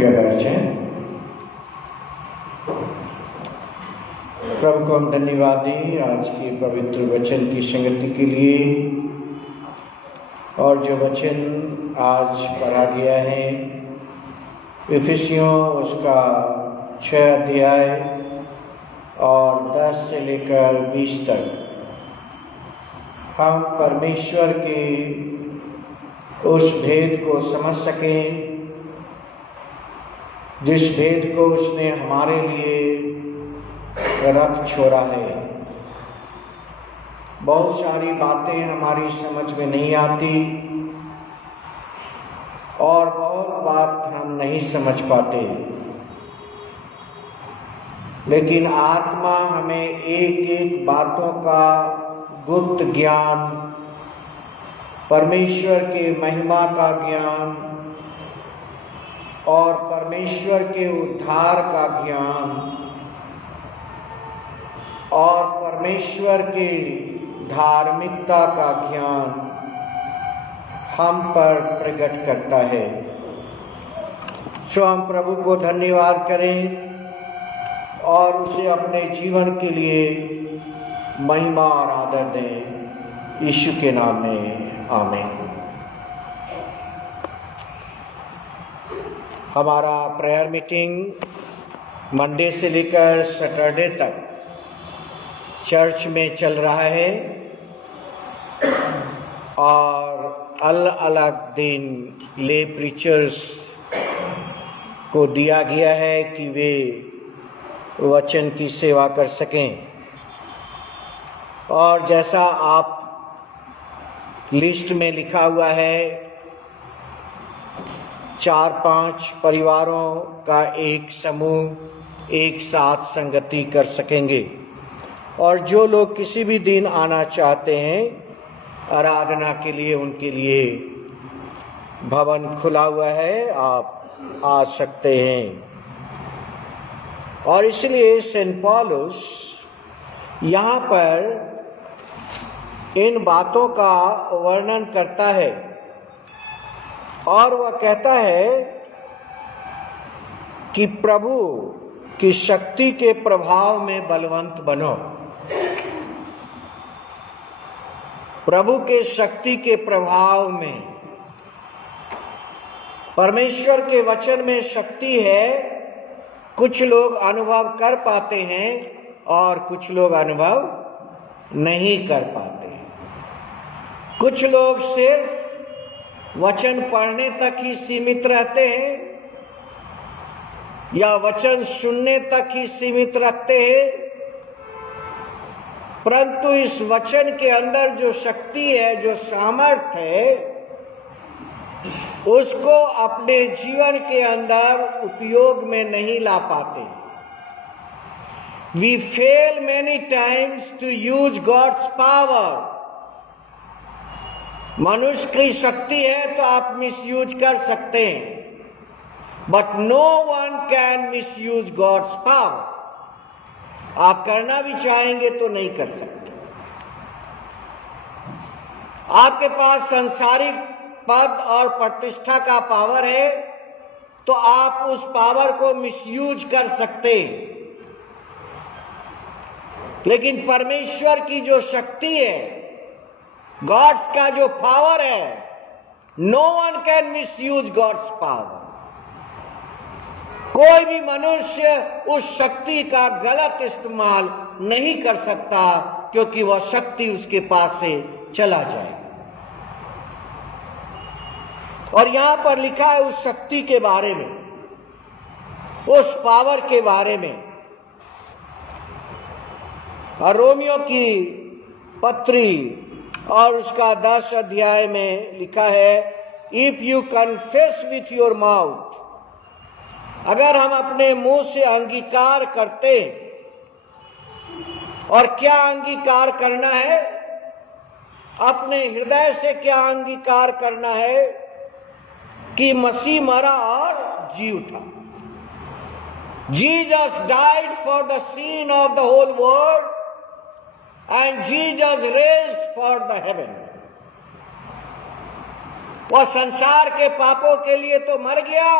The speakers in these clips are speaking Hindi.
कृपया बैठ जाएं। प्रभु को हम धन्यवाद दें आज के पवित्र वचन की संगति के लिए। और जो वचन आज पढ़ा गया है इफिसियों उसका 6 अध्याय और 10 से लेकर 20 तक, हम परमेश्वर के उस भेद को समझ सकें जिस भेद को उसने हमारे लिए रख छोड़ा है। बहुत सारी बातें हमारी समझ में नहीं आती और बहुत बात हम नहीं समझ पाते, लेकिन आत्मा हमें एक एक बातों का गुप्त ज्ञान, परमेश्वर के महिमा का ज्ञान और परमेश्वर के उद्धार का ज्ञान और परमेश्वर के धार्मिकता का ज्ञान हम पर प्रकट करता है। सो हम प्रभु को धन्यवाद करें और उसे अपने जीवन के लिए महिमा और आदर दें। यीशु के नाम में आमीन। हमारा प्रेयर मीटिंग मंडे से लेकर सैटरडे तक चर्च में चल रहा है और अलग अलग दिन ले प्रीचर्स को दिया गया है कि वे वचन की सेवा कर सकें। और जैसा आप लिस्ट में लिखा हुआ है 4-5 परिवारों का एक समूह एक साथ संगति कर सकेंगे। और जो लोग किसी भी दिन आना चाहते हैं आराधना के लिए, उनके लिए भवन खुला हुआ है, आप आ सकते हैं। और इसलिए सेंट पौलुस यहाँ पर इन बातों का वर्णन करता है और वह कहता है कि प्रभु की शक्ति के प्रभाव में बलवंत बनो। प्रभु के शक्ति के प्रभाव में, परमेश्वर के वचन में शक्ति है। कुछ लोग अनुभव कर पाते हैं और कुछ लोग अनुभव नहीं कर पाते। कुछ लोग सिर्फ वचन पढ़ने तक ही सीमित रहते हैं या वचन सुनने तक ही सीमित रखते हैं, परंतु इस वचन के अंदर जो शक्ति है, जो सामर्थ्य है, उसको अपने जीवन के अंदर उपयोग में नहीं ला पाते। We fail many times to use God's power. मनुष्य की शक्ति है तो आप मिसयूज कर सकते हैं, but no one can misuse God's power. आप करना भी चाहेंगे तो नहीं कर सकते। आपके पास सांसारिक पद और प्रतिष्ठा का पावर है तो आप उस पावर को मिसयूज कर सकते हैं, लेकिन परमेश्वर की जो शक्ति है, गॉड्स का जो पावर है, no one can misuse God's power. कोई भी मनुष्य उस शक्ति का गलत इस्तेमाल नहीं कर सकता, क्योंकि वह शक्ति उसके पास से चला जाए। और यहां पर लिखा है उस शक्ति के बारे में, उस पावर के बारे में। और रोमियो की पत्री और उसका 10 अध्याय में लिखा है, if you confess with your mouth, अगर हम अपने मुंह से अंगीकार करते, और क्या अंगीकार करना है? अपने हृदय से क्या अंगीकार करना है? कि मसीह मरा और जी उठा। Jesus died for the sin of the whole world and Jesus raised for the heaven. वह संसार के पापों के लिए तो मर गया,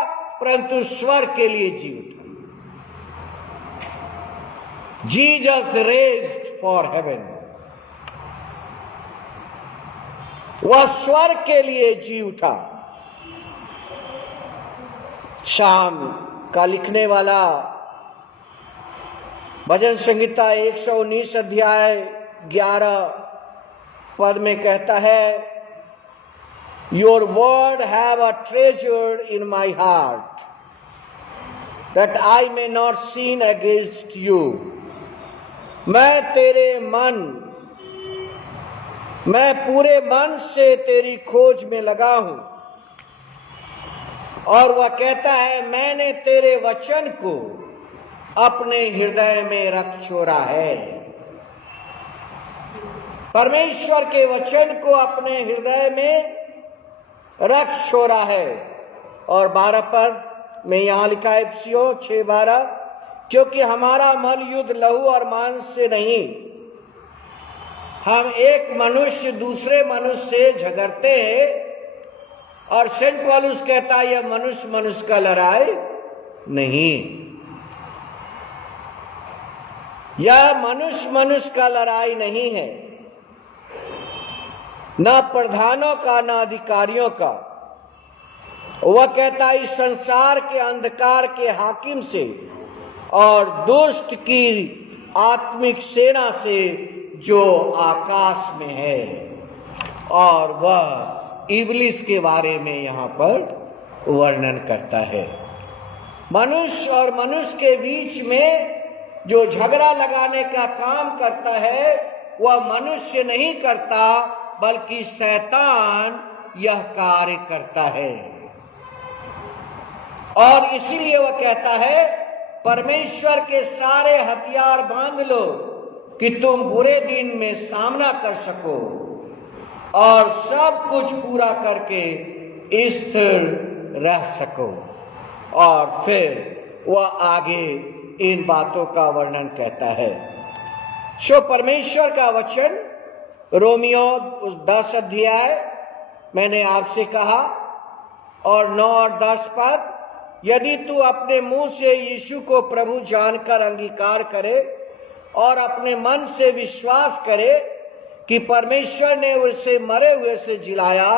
परंतु स्वर्ग के लिए जी उठा। जीसस रेज्ड फॉर हेवन, वह स्वर्ग के लिए जी उठा। शाम का लिखने वाला भजन संहिता 119 अध्याय 11 पद में कहता है, your word have a treasure in my heart that I may not seen against you. मैं पूरे मन से तेरी खोज में लगा हूं। और वह कहता है, मैंने तेरे वचन को अपने हृदय में रख छोड़ा है। परमेश्वर के वचन को अपने हृदय में रख छोड़ा है। और 12 पद में यहां लिखा है, इफिसियों 6:12, क्योंकि हमारा मल युद्ध लहू और मांस से नहीं, हम एक मनुष्य दूसरे मनुष्य से झगड़ते हैं। और सेंट पौलुस कहता है, यह मनुष्य मनुष्य का लड़ाई नहीं, यह मनुष्य मनुष्य का लड़ाई नहीं है, न प्रधानों का न अधिकारियों का। वह कहता है, इस संसार के अंधकार के हाकिम से और दुष्ट की आत्मिक सेना से जो आकाश में है। और वह इब्लिस के बारे में यहां पर वर्णन करता है। मनुष्य और मनुष्य के बीच में जो झगड़ा लगाने का काम करता है, वह मनुष्य नहीं करता, बल्कि शैतान यह कार्य करता है। और इसीलिए वह कहता है, परमेश्वर के सारे हथियार बांध लो कि तुम बुरे दिन में सामना कर सको और सब कुछ पूरा करके स्थिर रह सको। और फिर वह आगे इन बातों का वर्णन कहता है। सो परमेश्वर का वचन, रोमियो 10 अध्याय मैंने आपसे कहा, और 9 और 10 पद, यदि तू अपने मुंह से यीशु को प्रभु जानकर अंगीकार करे और अपने मन से विश्वास करे कि परमेश्वर ने उसे मरे हुए से जिलाया,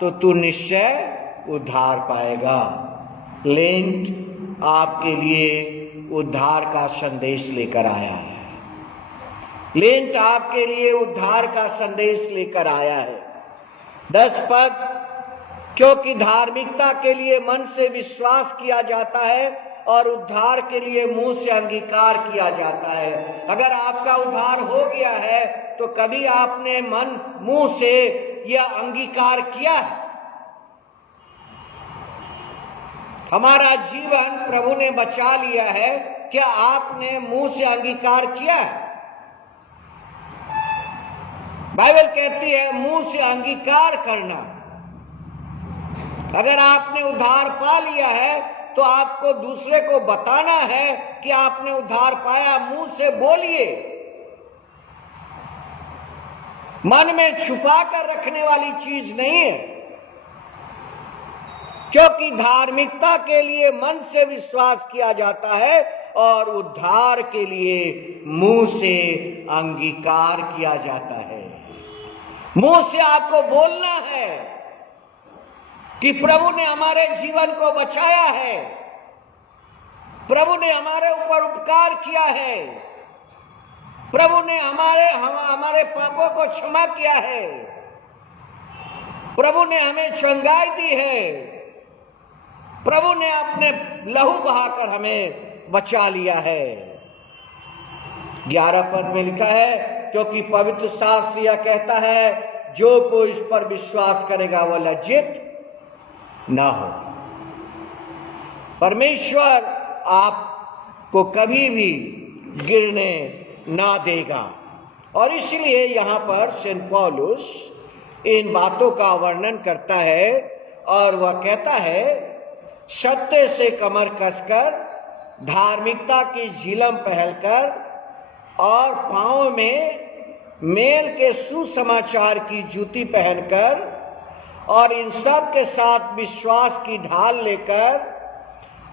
तो तू निश्चय उद्धार पाएगा। लेंट आपके लिए उद्धार का संदेश लेकर आया है। लेंट आपके लिए उद्धार का संदेश लेकर आया है। 10 पद, क्योंकि धार्मिकता के लिए मन से विश्वास किया जाता है और उद्धार के लिए मुंह से अंगीकार किया जाता है। अगर आपका उद्धार हो गया है तो कभी आपने मुंह से यह अंगीकार किया है? हमारा जीवन प्रभु ने बचा लिया है, क्या आपने मुंह से अंगीकार किया है? बाइबल कहती है मुंह से अंगीकार करना। अगर आपने उद्धार पा लिया है तो आपको दूसरे को बताना है कि आपने उद्धार पाया। मुंह से बोलिए, मन में छुपा कर रखने वाली चीज नहीं है, क्योंकि धार्मिकता के लिए मन से विश्वास किया जाता है और उद्धार के लिए मुंह से अंगीकार किया जाता है। मुंह से आपको बोलना है कि प्रभु ने हमारे जीवन को बचाया है, प्रभु ने हमारे ऊपर उपकार किया है, प्रभु ने हमारे पापों को क्षमा किया है, प्रभु ने हमें चंगाई दी है, प्रभु ने अपने लहू बहाकर हमें बचा लिया है। 11 पद में लिखा है, क्योंकि पवित्र शास्त्र यह कहता है, जो कोई इस पर विश्वास करेगा वह लज्जित ना हो। परमेश्वर आपको कभी भी गिरने ना देगा। और इसलिए यहां पर सेंट पौलुस इन बातों का वर्णन करता है और वह कहता है, सत्य से कमर कसकर, धार्मिकता की झिलम पहनकर और पांव में मेल के सुसमाचार की जूती पहनकर और इन सब के साथ विश्वास की ढाल लेकर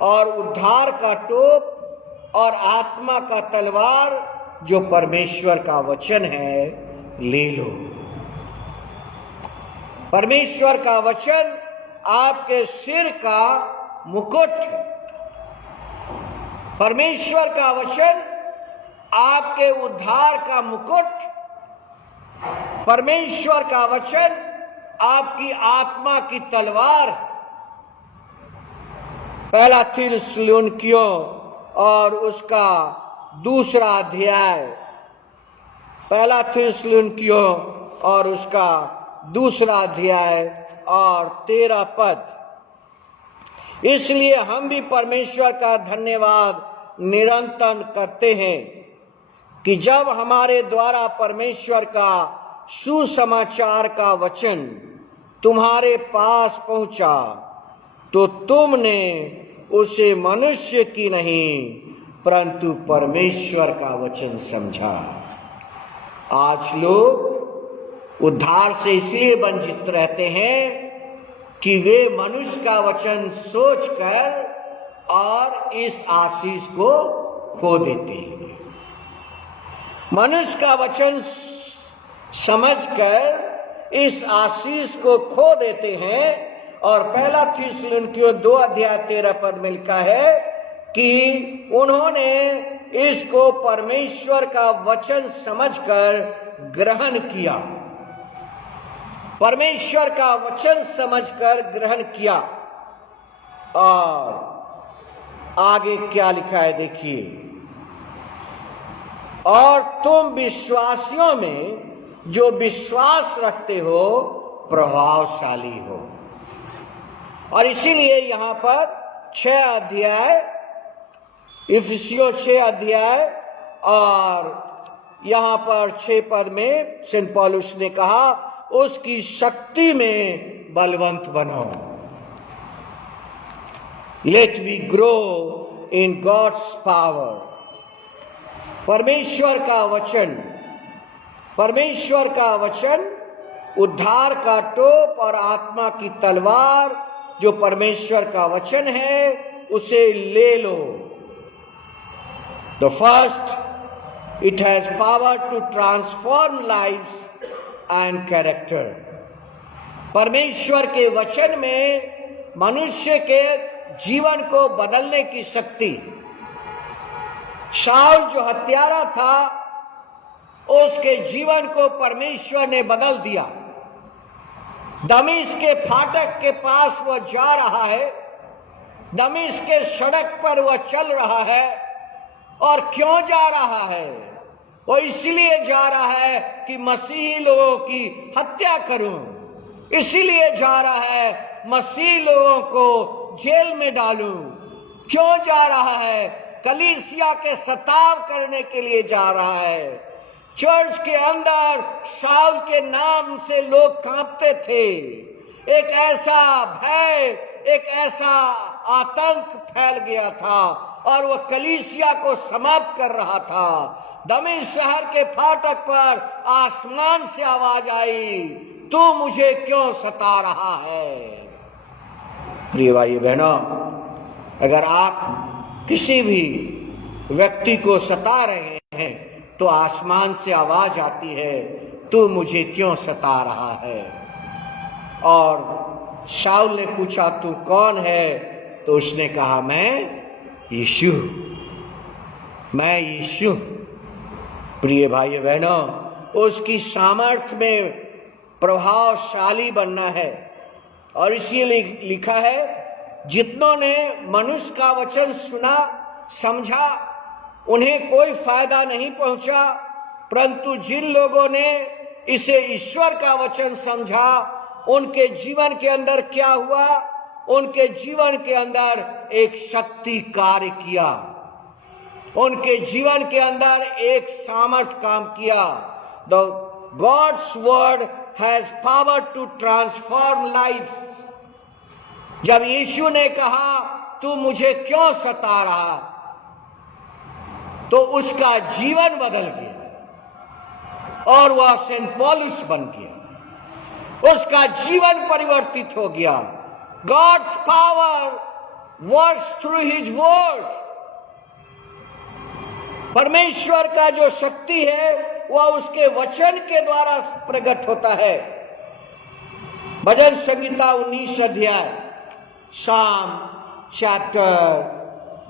और उद्धार का टोप और आत्मा का तलवार जो परमेश्वर का वचन है ले लो। परमेश्वर का वचन आपके सिर का मुकुट है। परमेश्वर का वचन आपके उद्धार का मुकुट, परमेश्वर का वचन आपकी आत्मा की तलवार। पहला थिस्सलुनीकियों और उसका दूसरा अध्याय, पहला थिस्सलुनीकियों और उसका दूसरा अध्याय और 13 पद। इसलिए हम भी परमेश्वर का धन्यवाद निरंतर करते हैं कि जब हमारे द्वारा परमेश्वर का सुसमाचार का वचन तुम्हारे पास पहुंचा तो तुमने उसे मनुष्य की नहीं परंतु परमेश्वर का वचन समझा। आज लोग उद्धार से इसलिए वंचित रहते हैं कि वे मनुष्य का वचन सोचकर और इस आशीष को खो देते हैं। मनुष्य का वचन समझकर इस आशीष को खो देते हैं। और पहला थिस्सलुनीकियों 2 अध्याय 13 पद में लिखा है कि उन्होंने इसको परमेश्वर का वचन समझकर ग्रहण किया। परमेश्वर का वचन समझकर ग्रहण किया। और आगे क्या लिखा है देखिए, और तुम विश्वासियों में जो विश्वास रखते हो प्रभावशाली हो। और इसीलिए यहां पर 6 अध्याय, इफिसियों 6 अध्याय और यहां पर 6 पद में सेंट पौलुस ने कहा उसकी शक्ति में बलवंत बनो। Let we grow in God's power. परमेश्वर का वचन, परमेश्वर का वचन उद्धार का टोप और आत्मा की तलवार जो परमेश्वर का वचन है उसे ले लो। The first, it has power to transform life and character. परमेश्वर के वचन में मनुष्य के जीवन को बदलने की शक्ति। शाऊल जो हत्यारा था उसके जीवन को परमेश्वर ने बदल दिया। दमिश्क के फाटक के पास वह जा रहा है, दमिश्क के सड़क पर वह चल रहा है। और क्यों जा रहा है? वो इसलिए जा रहा है कि मसीही लोगों की हत्या करूं। इसीलिए जा रहा है मसीही लोगों को जेल में डालूं। क्यों जा रहा है? कलीसिया के सताव करने के लिए जा रहा है। चर्च के अंदर शाऊल के नाम से लोग कांपते थे। एक ऐसा भय, एक ऐसा आतंक फैल गया था और वह कलीसिया को समाप्त कर रहा था। दमिश्क शहर के फाटक पर आसमान से आवाज आई, तू मुझे क्यों सता रहा है? प्रिय भाई बहनों, अगर आप किसी भी व्यक्ति को सता रहे हैं तो आसमान से आवाज आती है, तू मुझे क्यों सता रहा है? और शाऊल ने पूछा तू कौन है? तो उसने कहा मैं यीशु, मैं यीशु। प्रिय भाई बहनों, उसकी सामर्थ्य में प्रभावशाली बनना है। और इसीलिए लिखा है जितनों ने मनुष्य का वचन सुना समझा उन्हें कोई फायदा नहीं पहुंचा, परंतु जिन लोगों ने इसे ईश्वर का वचन समझा उनके जीवन के अंदर क्या हुआ? उनके जीवन के अंदर एक शक्ति कार्य किया, उनके जीवन के अंदर एक सामर्थ काम किया। The God's word has power to transform life. जब यीशु ने कहा तू मुझे क्यों सता रहा, तो उसका जीवन बदल गया और वह सेंट पॉलुस बन गया। उसका जीवन परिवर्तित हो गया। God's power works through his word. परमेश्वर का जो शक्ति है वह उसके वचन के द्वारा प्रकट होता है। भजन संहिता 19 अध्याय, Psalm chapter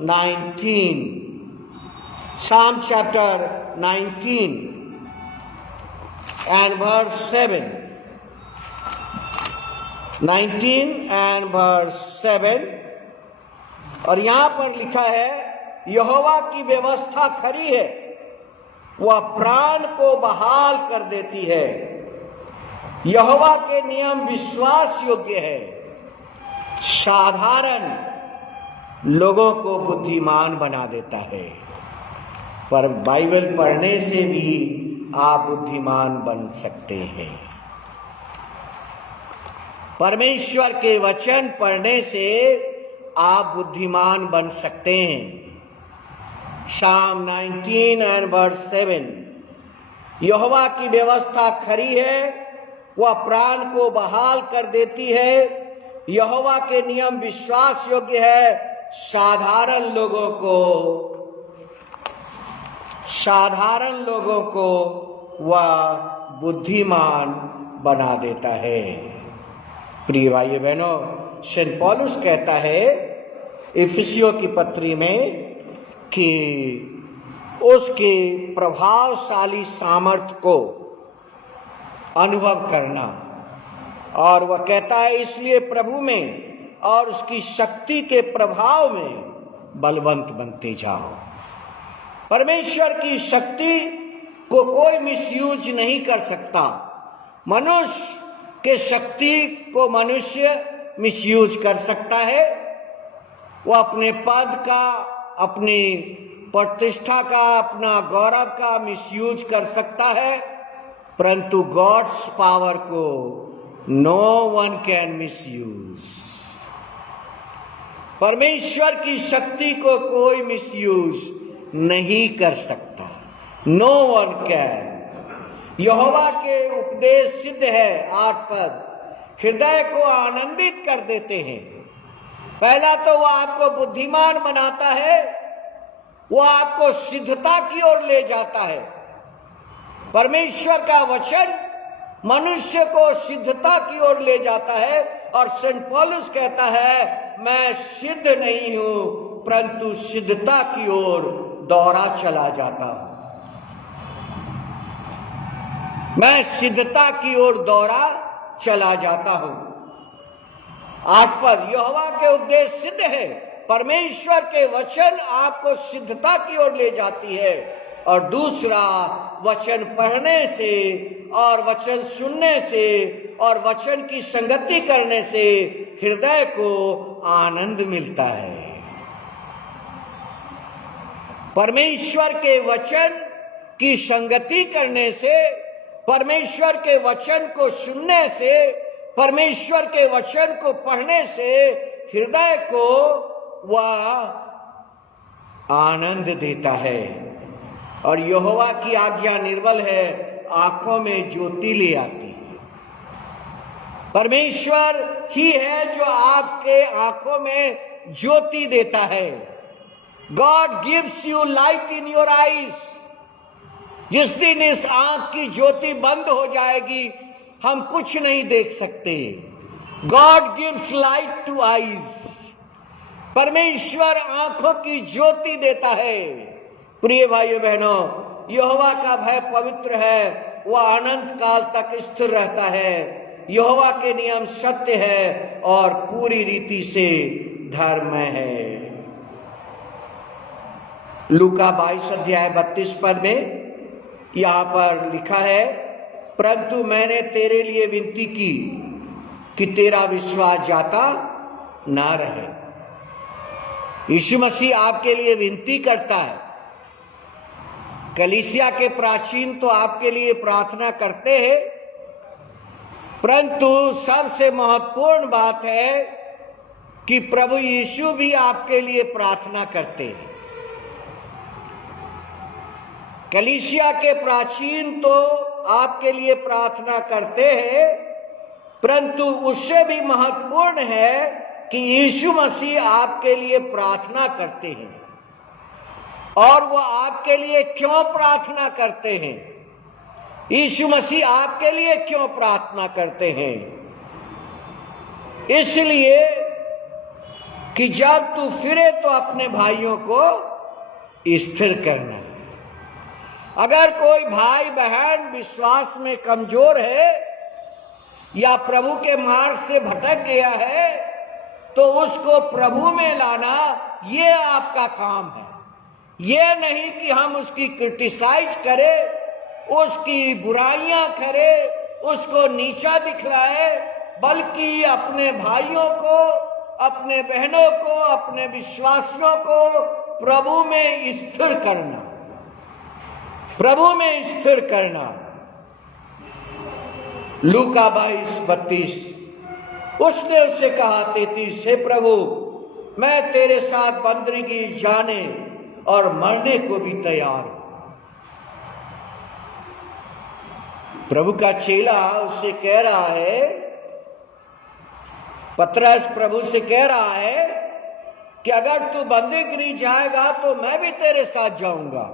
19, Psalm chapter 19 and verse 7, 19 and verse 7, और यहां पर लिखा है, यहोवा की व्यवस्था खरी है, वह प्राण को बहाल कर देती है। यहोवा के नियम विश्वास योग्य है, साधारण लोगों को बुद्धिमान बना देता है। पर बाइबल पढ़ने से भी आप बुद्धिमान बन सकते हैं। परमेश्वर के वचन पढ़ने से आप बुद्धिमान बन सकते हैं। Psalm 19 and verse 7, यहोवा की व्यवस्था खरी है, वह प्राण को बहाल कर देती है। यहोवा के नियम विश्वास योग्य है, साधारण लोगों को वह बुद्धिमान बना देता है। प्रिय भाइयों बहनों, सेंट पौलुस कहता है इफिसियों की पत्री में कि उसके प्रभावशाली सामर्थ्य को अनुभव करना, और वह कहता है इसलिए प्रभु में और उसकी शक्ति के प्रभाव में बलवंत बनते जाओ। परमेश्वर की शक्ति को कोई मिसयूज नहीं कर सकता। मनुष्य के शक्ति को मनुष्य मिसयूज कर सकता है। वह अपने पद का, अपनी प्रतिष्ठा का, अपना गौरव का मिसयूज कर सकता है, परंतु गॉड्स पावर को नो वन कैन मिसयूज। परमेश्वर की शक्ति को कोई मिसयूज नहीं कर सकता। No one can. यहोवा के उपदेश सिद्ध है, 8 पद, हृदय को आनंदित कर देते हैं। पहला तो वह आपको बुद्धिमान बनाता है, वह आपको सिद्धता की ओर ले जाता है। परमेश्वर का वचन मनुष्य को सिद्धता की ओर ले जाता है, और सेंट पौलुस कहता है मैं सिद्ध नहीं हूं, परंतु सिद्धता की ओर दौड़ा चला जाता हूं। मैं सिद्धता की ओर दौड़ा चला जाता हूं। 8 पद, यहोवा के उपदेश सिद्ध है। परमेश्वर के वचन आपको सिद्धता की ओर ले जाती है। और दूसरा, वचन पढ़ने से और वचन सुनने से और वचन की संगति करने से हृदय को आनंद मिलता है। परमेश्वर के वचन की संगति करने से, परमेश्वर के वचन को सुनने से, परमेश्वर के वचन को पढ़ने से हृदय को वह आनंद देता है। और यहोवा की आज्ञा निर्बल है, आंखों में ज्योति ले आती है। परमेश्वर ही है जो आपके आंखों में ज्योति देता है। God gives you light in your eyes. जिस दिन इस आंख की ज्योति बंद हो जाएगी, हम कुछ नहीं देख सकते। God gives light two eyes. परमेश्वर आंखों की ज्योति देता है। प्रिय भाइयों बहनों, यहोवा का भय पवित्र है, वह अनंत काल तक स्थिर रहता है। यहोवा के नियम सत्य है और पूरी रीति से धर्ममय है। लूका 22 अध्याय 32 पद में यहां पर लिखा है, परंतु मैंने तेरे लिए विनती की कि तेरा विश्वास जाता ना रहे। यीशु मसीह आपके लिए विनती करता है। कलीसिया के प्राचीन तो आपके लिए प्रार्थना करते हैं, परंतु सबसे महत्वपूर्ण बात है कि प्रभु यीशु भी आपके लिए प्रार्थना करते हैं। कलीसिया के प्राचीन तो आपके लिए प्रार्थना करते हैं, परंतु उससे भी महत्वपूर्ण है कि यीशु मसीह आपके लिए प्रार्थना करते हैं। और वो आपके लिए क्यों प्रार्थना करते हैं? यीशु मसीह आपके लिए क्यों प्रार्थना करते हैं? इसलिए कि जब तू फिरे तो अपने भाइयों को स्थिर करना। अगर कोई भाई बहन विश्वास में कमजोर है या प्रभु के मार्ग से भटक गया है, तो उसको प्रभु में लाना ये आपका काम है। ये नहीं कि हम उसकी क्रिटिसाइज करें, उसकी बुराइयां करें, उसको नीचा दिखलाए, बल्कि अपने भाइयों को, अपने बहनों को, अपने विश्वासियों को प्रभु में स्थिर करना, प्रभु में स्थिर करना। लूका 22:32, उसने उससे कहा 33, हे प्रभु, मैं तेरे साथ बंदगी जाने और मरने को भी तैयार हूं। प्रभु का चेला उससे कह रहा है, पतरस प्रभु से कह रहा है कि अगर तू बंदीगृह जाएगा तो मैं भी तेरे साथ जाऊंगा,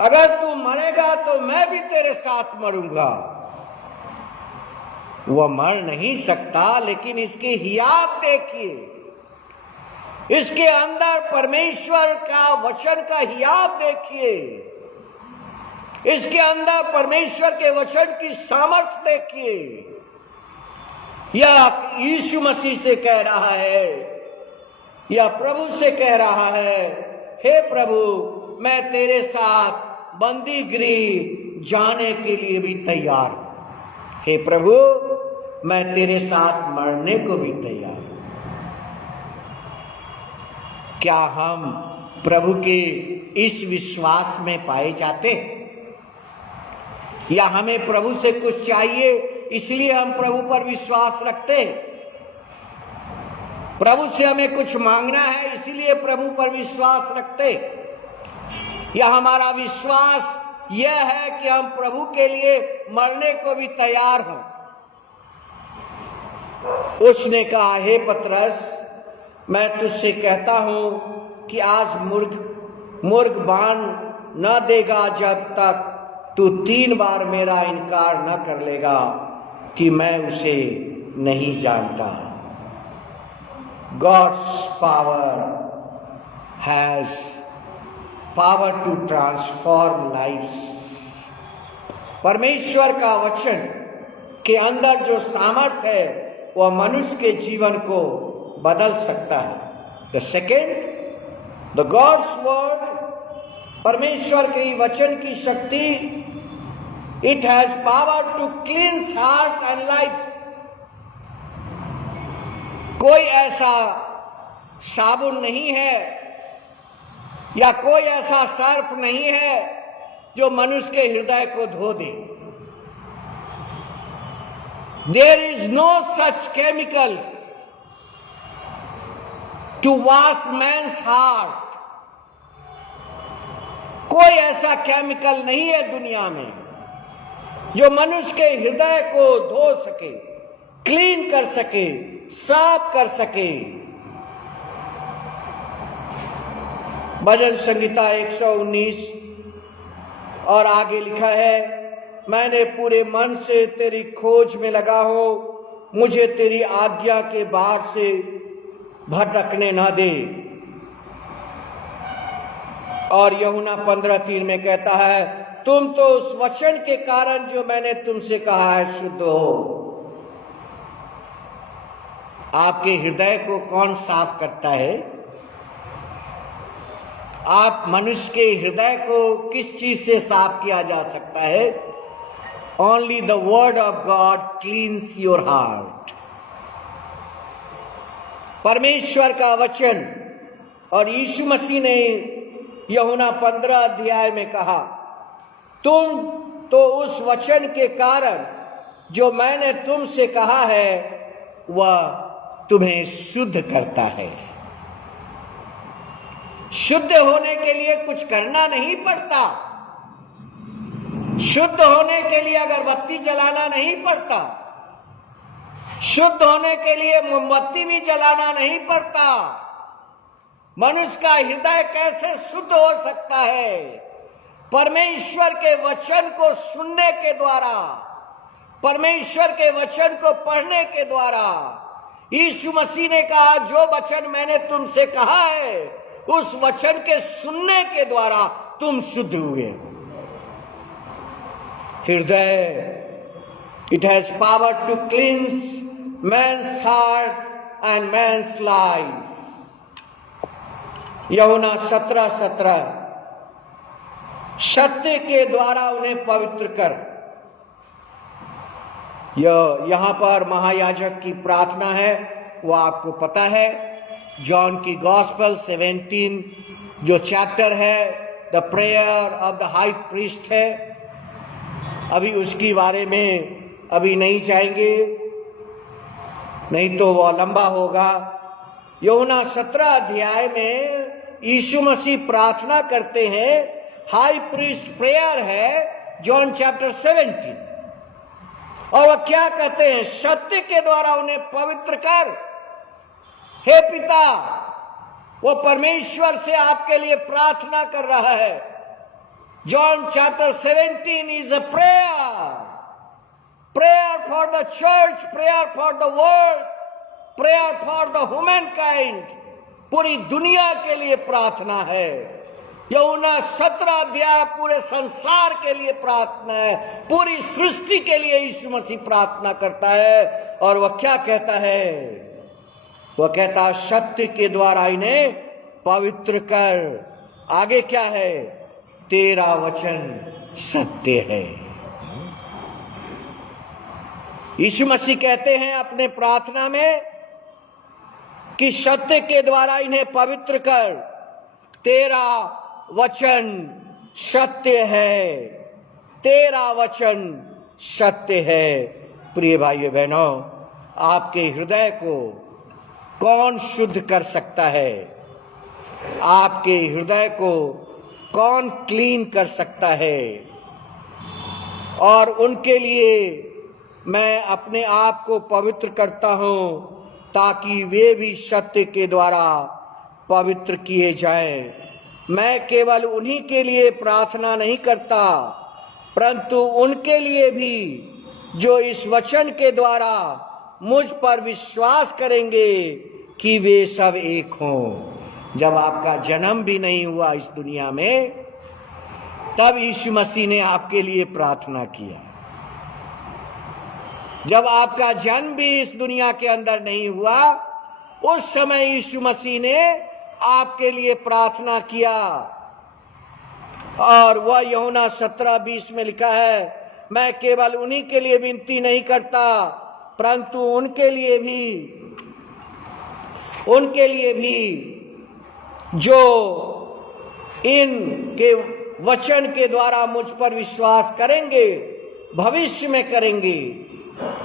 अगर तू मरेगा तो मैं भी तेरे साथ मरूंगा। वह मर नहीं सकता, लेकिन इसकी हियाव देखिए, इसके अंदर परमेश्वर का वचन का हियाव देखिए, इसके अंदर परमेश्वर के वचन की सामर्थ्य देखिए। यह यीशु मसीह से कह रहा है, यह प्रभु से कह रहा है, हे प्रभु, मैं तेरे साथ बंदीगृह जाने के लिए भी तैयार हूं। हे प्रभु, मैं तेरे साथ मरने को भी तैयार हूं। क्या हम प्रभु के इस विश्वास में पाए जाते, या हमें प्रभु से कुछ चाहिए इसलिए हम प्रभु पर विश्वास रखते? प्रभु से हमें कुछ मांगना है इसलिए प्रभु पर विश्वास रखते? या हमारा विश्वास यह है कि हम प्रभु के लिए मरने को भी तैयार हों? उसने कहा, हे पतरस, मैं तुझसे कहता हूं कि आज मुर्ग बाण न देगा जब तक तू 3 बार मेरा इनकार न कर लेगा कि मैं उसे नहीं जानता। God's power has power to transform lives. परमेश्वर का वचन के अंदर जो सामर्थ्य है वह मनुष्य के जीवन को बदल सकता है। The second, the God's word, परमेश्वर के वचन की शक्ति, it has power to cleanse heart and lives. कोई ऐसा साबुन नहीं है या कोई ऐसा सर्फ नहीं है जो मनुष्य के हृदय को धो दे। There is no such chemicals to wash man's heart. कोई ऐसा केमिकल नहीं है दुनिया में जो मनुष्य के हृदय को धो सके, क्लीन कर सके, साफ कर सके। भजन संहिता 119 और आगे लिखा है, मैंने पूरे मन से तेरी खोज में लगा हूं, मुझे तेरी आज्ञा के बाहर से भटकने ना दे। और यूहन्ना 15:3 में कहता है, तुम तो उस वचन के कारण जो मैंने तुमसे कहा है शुद्ध हो। आपके हृदय को कौन साफ करता है? आप मनुष्य के हृदय को किस चीज से साफ किया जा सकता है? Only the word of God cleans your heart. परमेश्वर का वचन। और यीशु मसीह ने यूहन्ना 15 अध्याय में कहा, तुम तो उस वचन के कारण जो मैंने तुमसे कहा है वह तुम्हें शुद्ध करता है। शुद्ध होने के लिए कुछ करना नहीं पड़ता, शुद्ध होने के लिए अगरबत्ती जलाना नहीं पड़ता, शुद्ध होने के लिए मोमबत्ती भी जलाना नहीं पड़ता। मनुष्य का हृदय कैसे शुद्ध हो सकता है? परमेश्वर के वचन को सुनने के द्वारा, परमेश्वर के वचन को पढ़ने के द्वारा। यीशु मसीह ने कहा, जो वचन मैंने तुमसे कहा है उस वचन के सुनने के द्वारा तुम शुद्ध हुए। हृदय, it has power to cleanse man's heart and man's life. यूहन्ना 17:17, सत्य के द्वारा उन्हें पवित्र कर। यहां पर महायाजक की प्रार्थना है, वो आपको पता है। जॉन की गॉस्पेल 17 जो चैप्टर है, the prayer of the high priest है। अभी उसके बारे में अभी नहीं जाएंगे, नहीं तो वह लंबा होगा। यूहन्ना 17 अध्याय में यीशु मसीह प्रार्थना करते हैं, हाई प्रीस्ट प्रेयर है, जॉन चैप्टर 17। और वह क्या कहते हैं? सत्य के द्वारा उन्हें पवित्र कर। हे पिता, वो परमेश्वर से आपके लिए प्रार्थना कर रहा है। John chapter 17 is a prayer, prayer for the church, prayer for the world, prayer for the human kind. पूरी दुनिया के लिए प्रार्थना है। यूहन्ना 17 अध्याय पूरे संसार के लिए प्रार्थना है, पूरी सृष्टि के लिए यीशु मसीह प्रार्थना करता है। और वह क्या कहता है? वह कहता है, सत्य के द्वारा इन्हें पवित्र कर। आगे क्या है? तेरा वचन सत्य है। यीशु मसीह कहते हैं अपने प्रार्थना में कि सत्य के द्वारा इन्हें पवित्र कर, तेरा वचन सत्य है, तेरा वचन सत्य है। प्रिय भाइयों बहनों, आपके हृदय को कौन शुद्ध कर सकता है? आपके हृदय को कौन क्लीन कर सकता है? और उनके लिए मैं अपने आप को पवित्र करता हूं ताकि वे भी सत्य के द्वारा पवित्र किए जाएं। मैं केवल उन्हीं के लिए प्रार्थना नहीं करता, परंतु उनके लिए भी जो इस वचन के द्वारा मुझ पर विश्वास करेंगे कि वे सब एक हों। जब आपका जन्म भी नहीं हुआ इस दुनिया में, तब यीशु मसीह ने आपके लिए प्रार्थना किया। जब आपका जन्म भी इस दुनिया के अंदर नहीं हुआ, उस समय यीशु मसीह ने आपके लिए प्रार्थना किया। और वह यूहन्ना 17:20 में लिखा है, मैं केवल उन्हीं के लिए विनती नहीं करता, परंतु उनके लिए भी जो इनके वचन के द्वारा मुझ पर विश्वास करेंगे, भविष्य में करेंगे,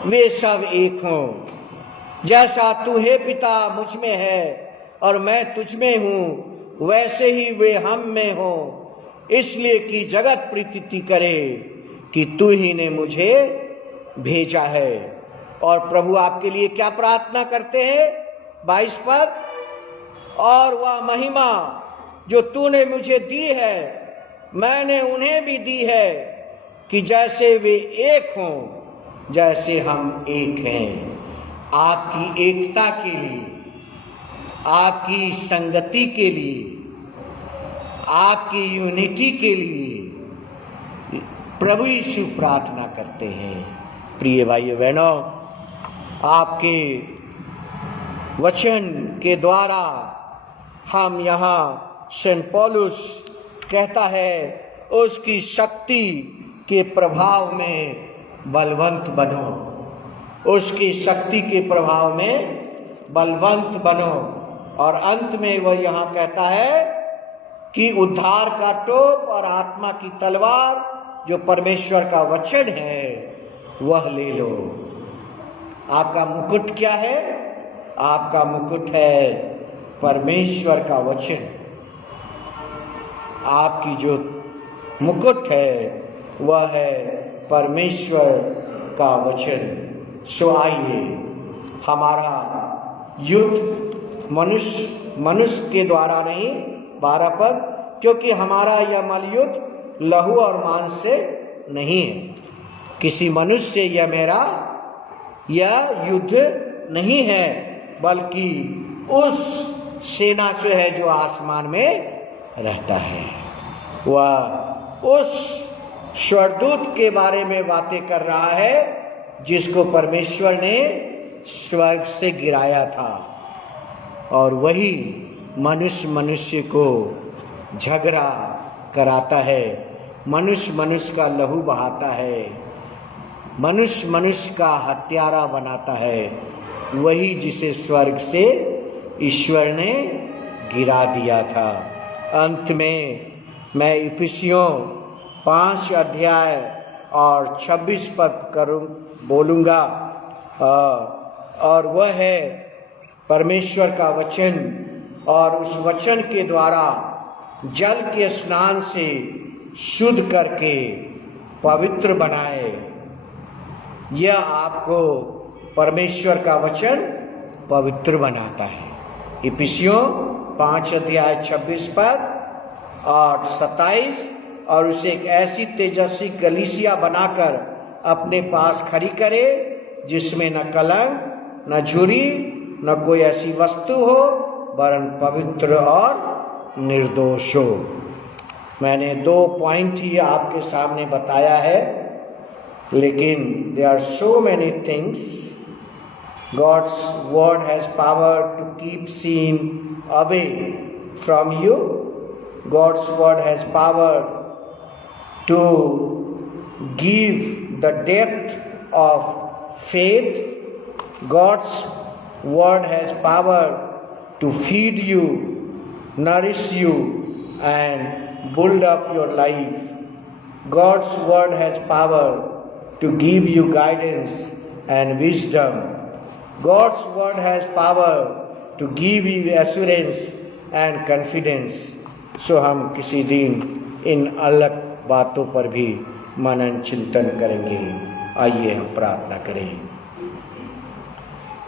वे सब एक हों। जैसा तू हे पिता मुझ में है और मैं तुझ में हूं, वैसे ही वे हम में हों, इसलिए कि जगत प्रतीति करे कि तू ही ने मुझे भेजा है। और प्रभु आपके लिए क्या प्रार्थना करते हैं? 22 पद, और वह महिमा जो तूने मुझे दी है, मैंने उन्हें भी दी है, कि जैसे वे एक हों जैसे हम एक हैं। आपकी एकता के लिए, आपकी संगति के लिए, आपकी यूनिटी के लिए प्रभु यीशु प्रार्थना करते हैं। प्रिय भाइयों बहनों, आपके वचन के द्वारा हम यहाँ सेंट पौलुस कहता है, उसकी शक्ति के प्रभाव में बलवंत बनो, उसकी शक्ति के प्रभाव में बलवंत बनो। और अंत में वह यहाँ कहता है कि उद्धार का टोप और आत्मा की तलवार जो परमेश्वर का वचन है वह ले लो। आपका मुकुट क्या है? आपका मुकुट है परमेश्वर का वचन। आपकी जो मुकुट है वह है परमेश्वर का वचन। सो आइए हमारा युद्ध मनुष्य के द्वारा नहीं, 12 पद, क्योंकि हमारा यह मलयुद्ध लहू और मांस से नहीं है। किसी मनुष्य से यह युद्ध नहीं है, बल्कि उस सेना से है जो आसमान में रहता है। वह उस स्वर्गदूत के बारे में बातें कर रहा है जिसको परमेश्वर ने स्वर्ग से गिराया था, और वही मनुष्य को झगड़ा कराता है, मनुष्य का लहू बहाता है, मनुष्य का हत्यारा बनाता है, वही जिसे स्वर्ग से ईश्वर ने गिरा दिया था। अंत में मैं इफिसियों 5 अध्याय और 26 पद बोलूँगा, और वह है परमेश्वर का वचन, और उस वचन के द्वारा जल के स्नान से शुद्ध करके पवित्र बनाए। यह आपको परमेश्वर का वचन पवित्र बनाता है। इफिसियों 5 अध्याय 26 पद और 27, और उसे एक ऐसी तेजस्वी कलीसिया बनाकर अपने पास खड़ी करे जिसमें न कलंक, न झुरी, न कोई ऐसी वस्तु हो, वरन पवित्र और निर्दोष हो। मैंने 2 पॉइंट ही आपके सामने बताया है, लेकिन there are so many things. God's word has power to keep sin away from you. God's word has power to give the depth of faith. God's word has power to feed you, nourish you, and build up your life. God's word has power to give you guidance and wisdom. God's word has power to give you assurance and confidence. So हम किसी दिन इन अलग बातों पर भी मनन चिंतन करेंगे। आइए हम प्रार्थना करें।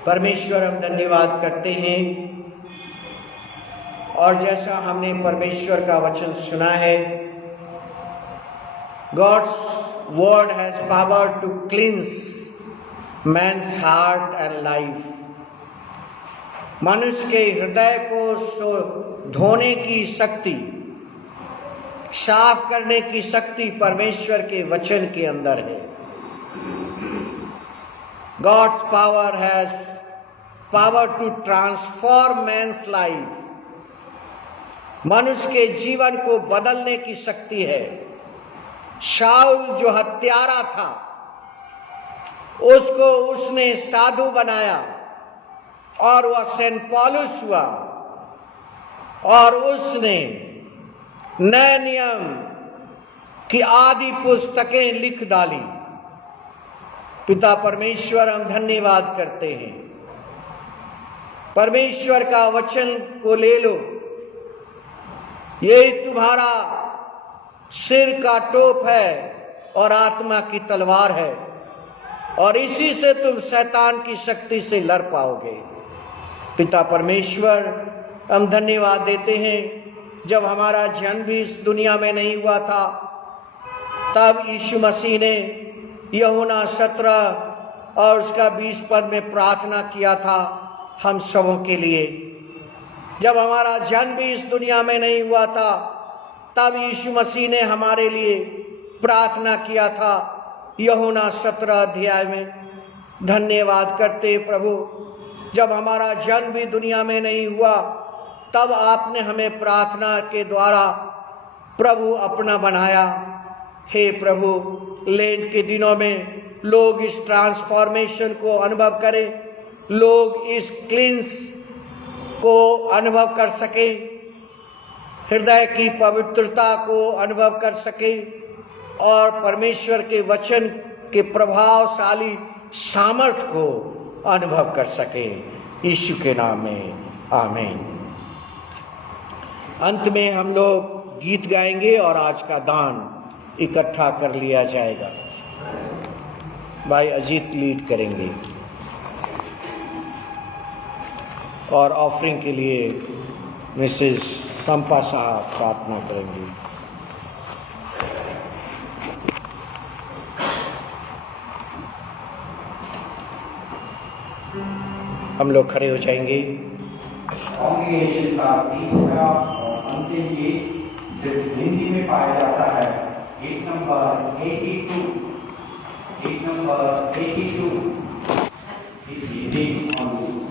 परमेश्वर, हम धन्यवाद करते हैं, और जैसा हमने परमेश्वर का वचन सुना है, God's word has power to cleanse man's heart and life. मनुष्य के हृदय को धोने की शक्ति, साफ करने की शक्ति परमेश्वर के वचन के अंदर है। God's power has power to transform man's life. मनुष्य के जीवन को बदलने की शक्ति है। शाऊल जो हत्यारा था, उसको उसने साधु बनाया, और वह सेंट पॉलुस हुआ, और उसने नए नियम की आदि पुस्तकें लिख डाली। पिता परमेश्वर, हम धन्यवाद करते हैं। परमेश्वर का वचन को ले लो, ये तुम्हारा सिर का टोप है और आत्मा की तलवार है, और इसी से तुम शैतान की शक्ति से लड़ पाओगे। पिता परमेश्वर, हम धन्यवाद देते हैं, जब हमारा जन्म भी इस दुनिया में नहीं हुआ था, तब यीशु मसीह ने यूहन्ना 17 और उसका 20 पद में प्रार्थना किया था हम सबों के लिए। जब हमारा जन्म भी इस दुनिया में नहीं हुआ था, तब यीशु मसीह ने हमारे लिए प्रार्थना किया था यूहन्ना 17 अध्याय में। धन्यवाद करते प्रभु, जब हमारा जन्म भी दुनिया में नहीं हुआ, तब आपने हमें प्रार्थना के द्वारा प्रभु अपना बनाया। हे प्रभु, लेंट के दिनों में लोग इस ट्रांसफॉर्मेशन को अनुभव करें, लोग इस क्लींस को अनुभव कर सके, हृदय की पवित्रता को अनुभव कर सके, और परमेश्वर के वचन के प्रभावशाली सामर्थ को अनुभव कर सके। यीशु के नाम में आमीन। अंत में हम लोग गीत गाएंगे और आज का दान इकट्ठा कर लिया जाएगा। भाई अजीत लीड करेंगे। और ऑफरिंग के लिए मिसेस संपा साहब प्रार्थना करेंगी। हम लोग खड़े हो जाएंगे। कांग्रेगेशन का तीसरा और अंतिम गीत सिर्फ हिंदी में पाया जाता है। गीत नंबर 82, गीत नंबर 82 is the on